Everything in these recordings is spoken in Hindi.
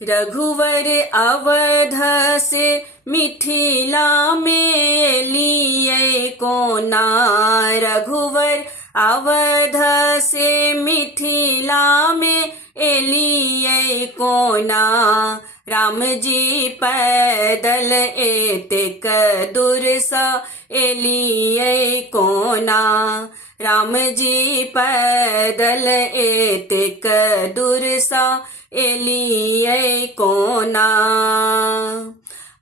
रघुवर अवध से मिथिला में लिए कोना। रघुवर अवध से मिथिला में एलिए कोना। राम जी पैदल एतेक दुरसा एलिए कोना। राम जी पैदल एतेक दुरसा एलिए कोना।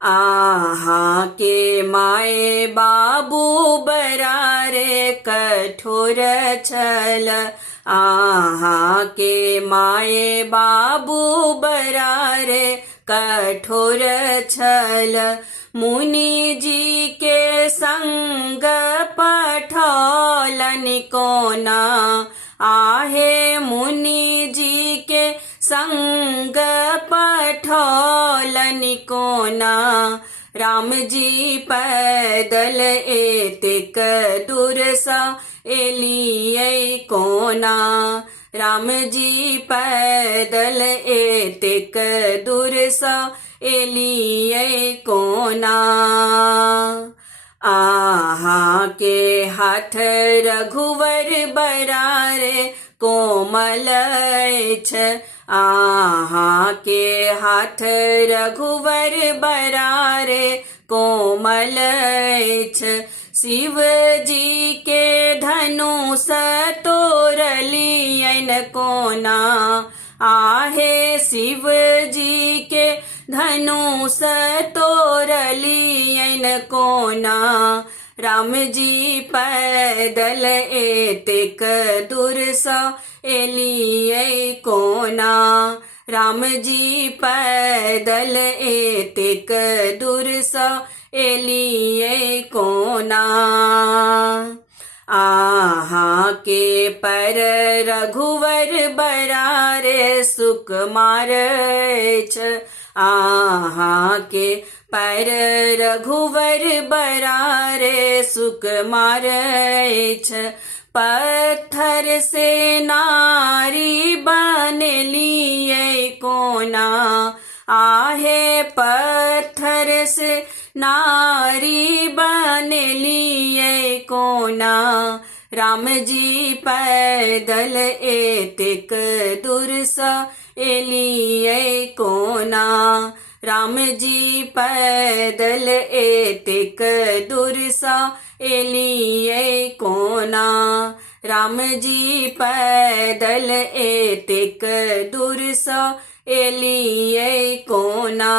आहा के माए बाबू बरारे कठोर छल। आहा के माए बाबू बरारे कठोर छल। मुनि जी के संग पठौलन कोना। आहे मुनि जी के संग पठौलन कोना। राम जी पैदल एतेक दुरसा एलिए कोना। राम जी पैदल एतेक दुरसा एलिए कोना। आहा के हाथ रघुवर बरारे कोमल छ। आहा के हाथ रघुवर बरारे कोमल छ। शिव जी के धनुष तोरलियन कोना। आहे शिव जी के धनुष तोरलियन कोना। राम जी पैदल एतेक दुरसा एलिए कोना। राम जी पैदल एतेक दुरसा एलिए कोना। आहा के पर रघुवर बरारे सुकुमार छ। आहा के पर रघुवर बरारे सुकुमार छ। पत्थर से नारी बन लिए कोना। आहे पत्थर से नारी बन लिए कोना। राम जी पैदल एतेक दुरसा एलिए कोना। राम जी पैदल एतेक दुरसा एलिए कोना। राम जी पैदल एतेक दुरसा एलिए कोना।